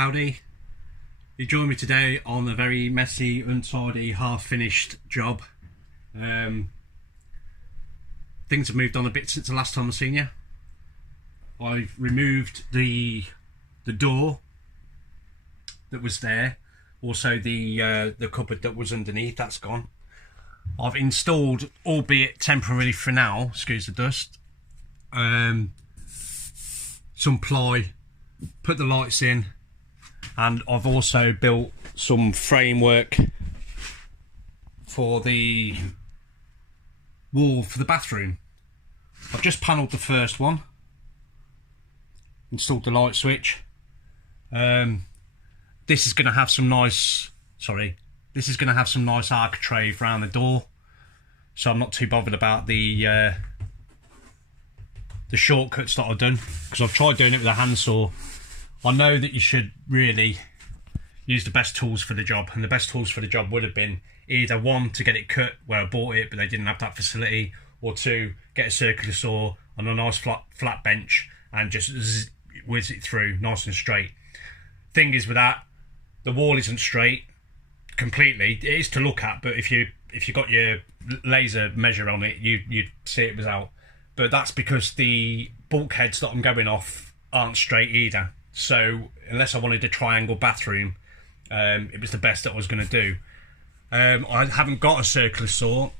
Howdy. You join me today on a very messy, untidy, half-finished job. Things have moved on a bit since the last time I've seen you. I've removed the door that was there. Also the cupboard that was underneath, that's gone. I've installed, albeit temporarily for now, excuse the dust, some ply, put the lights in, and I've also built some framework for the wall for the bathroom. I've just panelled the first one, installed the light switch. This is going to have some nice, this is going to have some nice architrave around the door, so I'm not too bothered about the shortcuts that I've done, because I've tried doing it with a handsaw. I know that you should really use the best tools for the job, and the best tools for the job would have been either one, to get it cut where I bought it but they didn't have that facility, or two, get a circular saw on a nice flat bench and just whiz it through nice and straight. Thing is with that, the wall isn't straight completely. It is to look at, but if you got your laser measure on it, you'd see it was out. But that's because the bulkheads that I'm going off aren't straight either. So unless I wanted a triangle bathroom, it was the best that I was going to do. I haven't got a circular saw,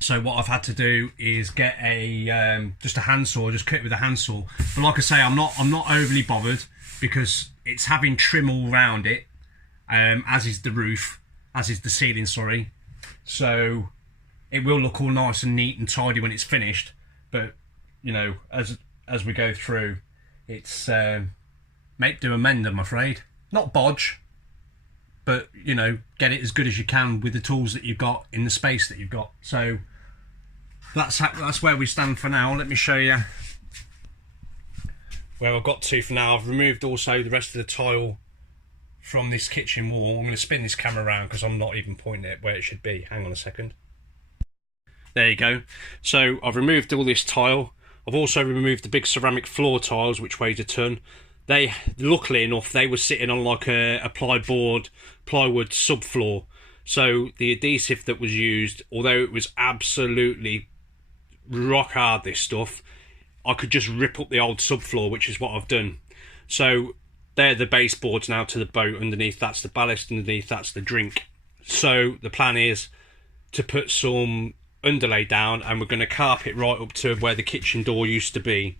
so what I've had to do is get a just a handsaw, just cut it with a handsaw. But like I say, I'm not overly bothered, because it's having trim all round it, as is the roof, as is the ceiling, sorry. So it will look all nice and neat and tidy when it's finished. But you know, as we go through, it's make do amend, I'm afraid. Not bodge, but you know, get it as good as you can with the tools that you've got in the space that you've got. So that's where we stand for now. Let me show you where I've got to for now. I've removed also the rest of the tile from this kitchen wall. I'm going to spin this camera around because I'm not even pointing it where it should be. Hang on a second. There you go. So I've removed all this tile. I've also removed the big ceramic floor tiles, which weighed a ton. They, luckily enough, they were sitting on like a plywood subfloor. So the adhesive that was used, although it was absolutely rock hard, this stuff, I could just rip up the old subfloor, which is what I've done. So they're the baseboards now to the boat. Underneath that's the ballast, underneath that's the drink. So the plan is to put some underlay down, and we're going to carpet right up to where the kitchen door used to be,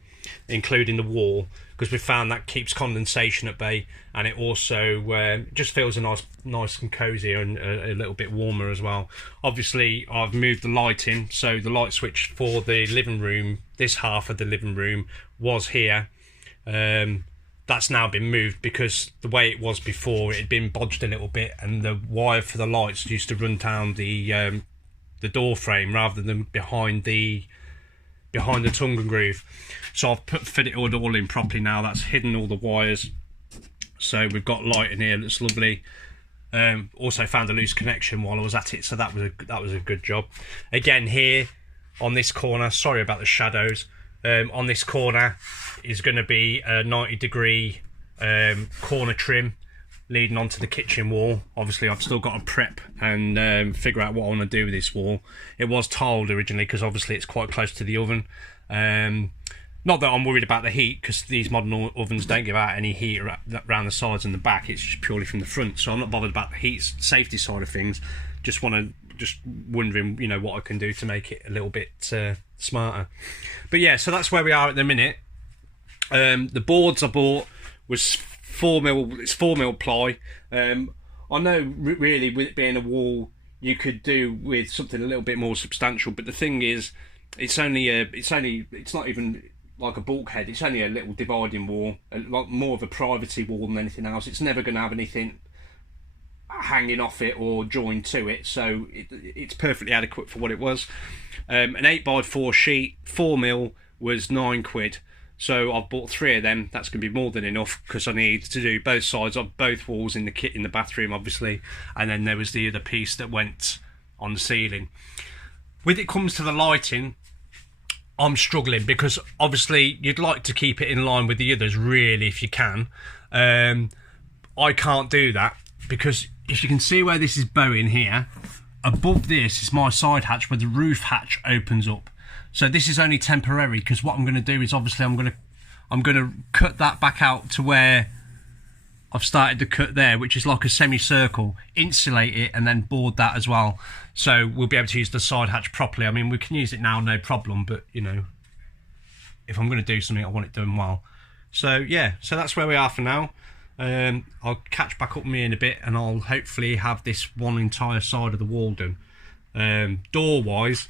including the wall, because we found that keeps condensation at bay, and it also just feels nice and cozy, and a little bit warmer as well. Obviously I've moved the lighting, so the light switch for the living room, this half of the living room, was here. That's now been moved because the way it was before, it had been bodged a little bit, and the wire for the lights used to run down the door frame rather than behind the tongue and groove. So I've fit it all in properly now. That's hidden all the wires, so we've got light in here. That's lovely. Also found a loose connection while I was at it, so that was a good job. Again, here on this corner, sorry about the shadows, on this corner is going to be a 90-degree corner trim leading onto the kitchen wall. Obviously I've still got to prep and figure out what I want to do with this wall. It was tiled originally because obviously it's quite close to the oven. Not that I'm worried about the heat, because these modern ovens don't give out any heat around the sides and the back. It's just purely from the front, so I'm not bothered about the heat safety side of things. Just wondering, you know, what I can do to make it a little bit smarter. But yeah, so that's where we are at the minute. The boards I bought was 4mm ply. I know really, with it being a wall, you could do with something a little bit more substantial, but the thing is, it's not even like a bulkhead. It's only a little dividing wall, like more of a privacy wall than anything else. It's never going to have anything hanging off it or joined to it, so it's perfectly adequate for what it was. An 8x4 sheet, 4mm, was £9. So I've bought 3 of them. That's going to be more than enough, because I need to do both sides of both walls in the bathroom, obviously, and then there was the other piece that went on the ceiling. When it comes to the lighting, I'm struggling, because obviously you'd like to keep it in line with the others, really, if you can. I can't do that, because if you can see where this is bowing here, above this is my side hatch where the roof hatch opens up. So this is only temporary, because what I'm going to do is obviously I'm going to cut that back out to where I've started the cut there, which is like a semicircle, insulate it and then board that as well. So we'll be able to use the side hatch properly. I mean, we can use it now, no problem, but you know, if I'm going to do something, I want it done well. So yeah, so that's where we are for now. I'll catch back up with me in a bit, and I'll hopefully have this one entire side of the wall done. Door wise,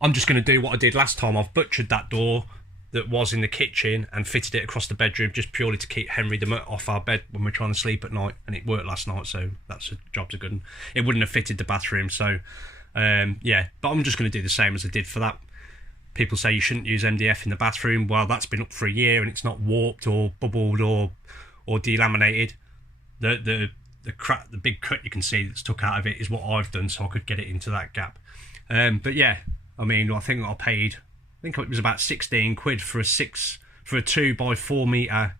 I'm just going to do what I did last time. I've butchered that door that was in the kitchen and fitted it across the bedroom, just purely to keep Henry the Mutt off our bed when we're trying to sleep at night, and it worked last night, so that's a job's a good one. It wouldn't have fitted the bathroom, so yeah, but I'm just going to do the same as I did for that. People say you shouldn't use MDF in the bathroom. Well, that's been up for a year and it's not warped or bubbled or delaminated. The big cut you can see that's took out of it is what I've done, so I could get it into that gap. But yeah, I mean, I think I paid, I think it was about 16 quid for a 2x4 metre,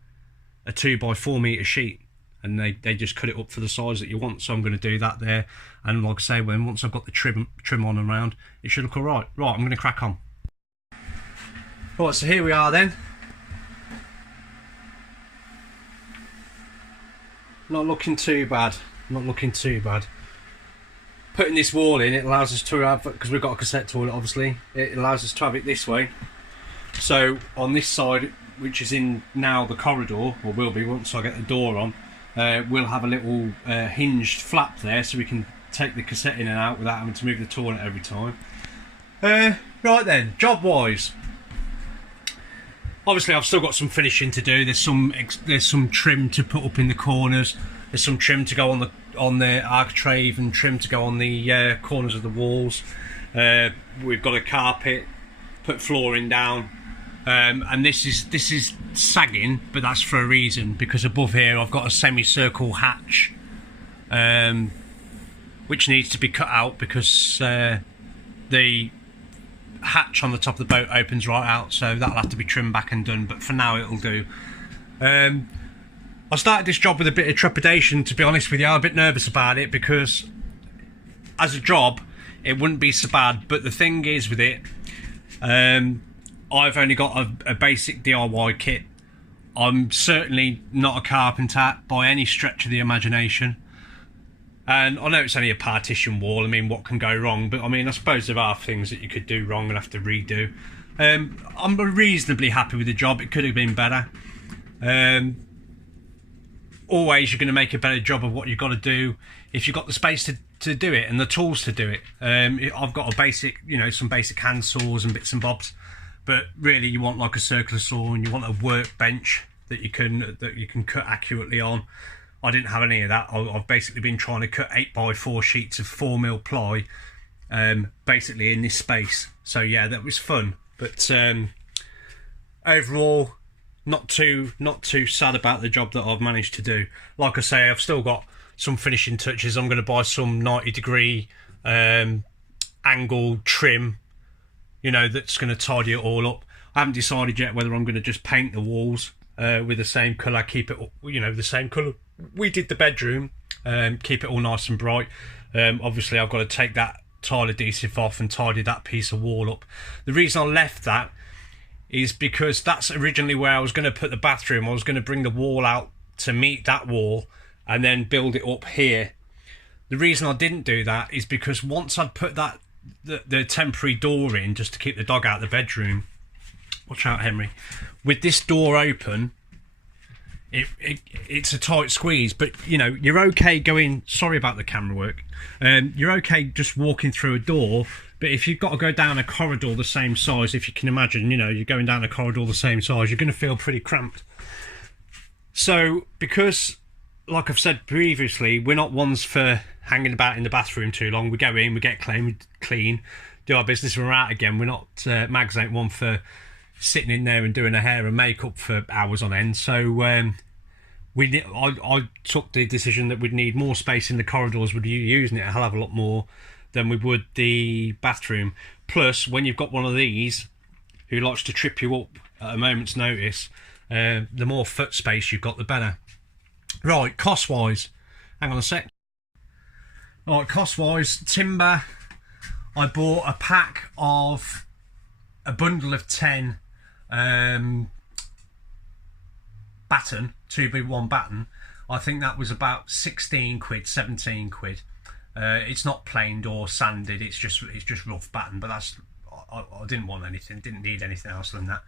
a 2x4 metre sheet, and they just cut it up for the size that you want. So I'm going to do that there, and like I say, once I've got the trim on and around, it should look all right. Right, I'm going to crack on. Right, so here we are then. Not looking too bad. Not looking too bad. Putting this wall in, it allows us to have, because we've got a cassette toilet obviously, it allows us to have it this way. So on this side, which is in now the corridor, or will be once I get the door on, we'll have a little hinged flap there, so we can take the cassette in and out without having to move the toilet every time. Right then, job wise, obviously I've still got some finishing to do. There's some trim to put up in the corners. There's some trim to go on the architrave, and trim to go on the corners of the walls. We've got a carpet, put flooring down, and this is sagging, but that's for a reason, because above here I've got a semicircle hatch, which needs to be cut out, because the hatch on the top of the boat opens right out, so that'll have to be trimmed back and done, but for now it'll do. I started this job with a bit of trepidation, to be honest with you. I'm a bit nervous about it, because as a job it wouldn't be so bad, but the thing is with it, I've only got a basic DIY kit. I'm certainly not a carpenter by any stretch of the imagination, and I know it's only a partition wall. I mean, what can go wrong? But I mean, I suppose there are things that you could do wrong and have to redo. I'm reasonably happy with the job. It could have been better. Always you're going to make a better job of what you've got to do if you've got the space to do it and the tools to do it. I've got a basic, some basic hand saws and bits and bobs, but really you want like a circular saw, and you want a workbench that you can cut accurately on. I didn't have any of that. I've basically been trying to cut 8x4 sheets of 4mm ply, basically in this space. So yeah, that was fun. But overall, not too sad about the job that I've managed to do. Like I say, I've still got some finishing touches. I'm going to buy some 90-degree angle trim, that's going to tidy it all up. I haven't decided yet whether I'm going to just paint the walls with the same colour, keep it, the same colour we did the bedroom, keep it all nice and bright. Obviously I've got to take that tile adhesive off and tidy that piece of wall up. The reason I left that is because that's originally where I was going to put the bathroom. I was going to bring the wall out to meet that wall and then build it up here. The reason I didn't do that is because once I'd put the temporary door in, just to keep the dog out of the bedroom, watch out Henry, with this door open, it's a tight squeeze, but you're okay going, sorry about the camera work, you're okay just walking through a door, but if you've got to go down a corridor the same size, if you can imagine, you're going down a corridor the same size, you're going to feel pretty cramped. So because, like I've said previously, we're not ones for hanging about in the bathroom too long. We go in, we get clean, do our business, and we're out again. We're not, Mags ain't one for sitting in there and doing her hair and makeup for hours on end. So I took the decision that we'd need more space in the corridors. We'd be using it a hell of a lot more than we would the bathroom. Plus, when you've got one of these who likes to trip you up at a moment's notice, the more foot space you've got, the better. Right, cost wise, hang on a sec. Right, cost wise, timber, I bought a pack of a bundle of 10 batten, 2B1 batten. I think that was about 16 quid, 17 quid. It's not planed or sanded, it's just rough batten, but that's, I didn't want anything, didn't need anything else than that.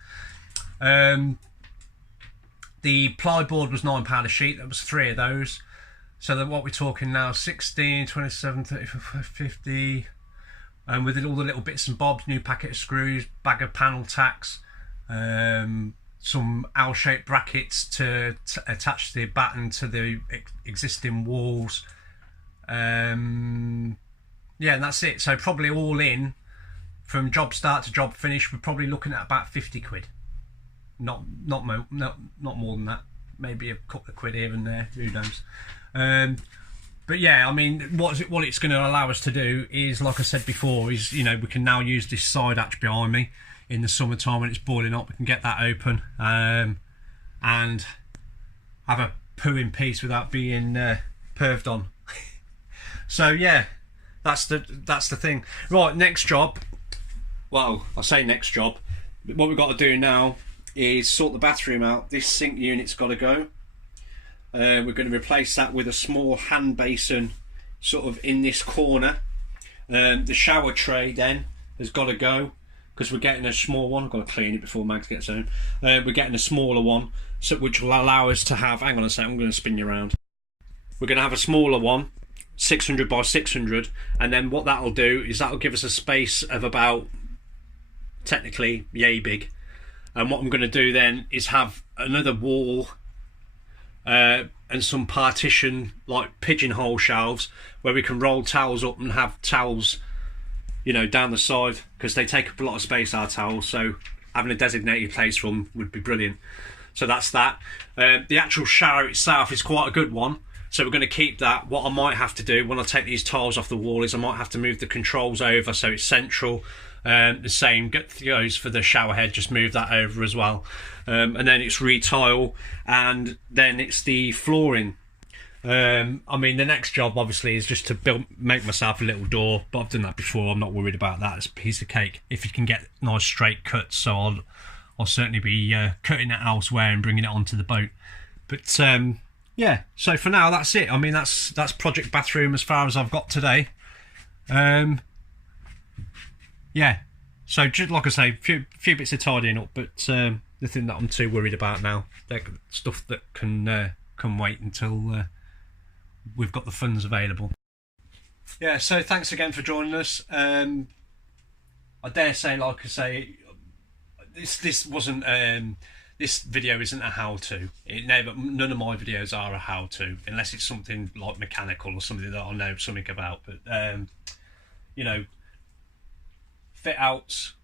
The plyboard was £9 a sheet, there was 3 of those. So that what we're talking now, 16, 27, 35, 50, and with all the little bits and bobs, new packet of screws, bag of panel tacks, some L-shaped brackets to attach the batten to the existing walls. Yeah, and that's it. So probably all in, from job start to job finish, we're probably looking at about 50 quid. Not more than that. Maybe a couple of quid here and there. Who knows? But yeah, I mean, what it's going to allow us to do is, like I said before, is, you know, we can now use this side hatch behind me in the summertime when it's boiling up. We can get that open and have a poo in peace without being perved on. So yeah, that's the thing. Right, next job. Well, I say next job. What we've got to do now is sort the bathroom out. This sink unit's got to go. We're going to replace that with a small hand basin sort of in this corner. The shower tray then has got to go because we're getting a small one. I've got to clean it before Mags gets home. We're getting a smaller one, so which will allow us to have, hang on a second, I'm going to spin you around. We're going to have a smaller one, 600 by 600, and then what that'll do is that'll give us a space of about, technically, yay big. And what I'm going to do then is have another wall and some partition, like pigeonhole shelves, where we can roll towels up and have towels, you know, down the side, because they take up a lot of space, our towels, so having a designated place for them would be brilliant. So that's that. The actual shower itself is quite a good one, so we're going to keep that. What I might have to do when I take these tiles off the wall is I might have to move the controls over so it's central. The same goes for the shower head, just move that over as well. And then it's retile, and then it's the flooring. I mean, the next job obviously is just to make myself a little door, but I've done that before. I'm not worried about that. It's a piece of cake if you can get nice straight cuts. So I'll certainly be cutting it elsewhere and bringing it onto the boat. But yeah, so for now that's it. I mean, that's project bathroom as far as I've got today. Yeah, so just like I say, few bits of tidying up, but nothing that I'm too worried about now. They're stuff that can wait until we've got the funds available. Yeah, so thanks again for joining us. I dare say, like I say, this wasn't this video isn't a how-to. None of my videos are a how-to, unless it's something like mechanical or something that I know something about. But you know, fit outs,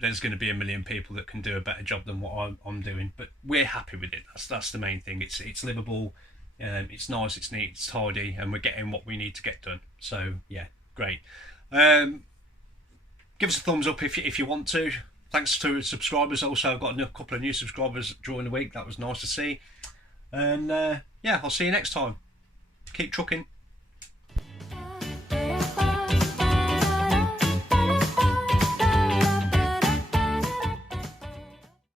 there's going to be a million people that can do a better job than what I'm doing, but we're happy with it. That's the main thing. It's livable, it's nice, it's neat, it's tidy, and we're getting what we need to get done. So yeah, great. Give us a thumbs up if you want to. Thanks to subscribers. Also, I've got a couple of new subscribers during the week. That was nice to see. And yeah, I'll see you next time. Keep trucking.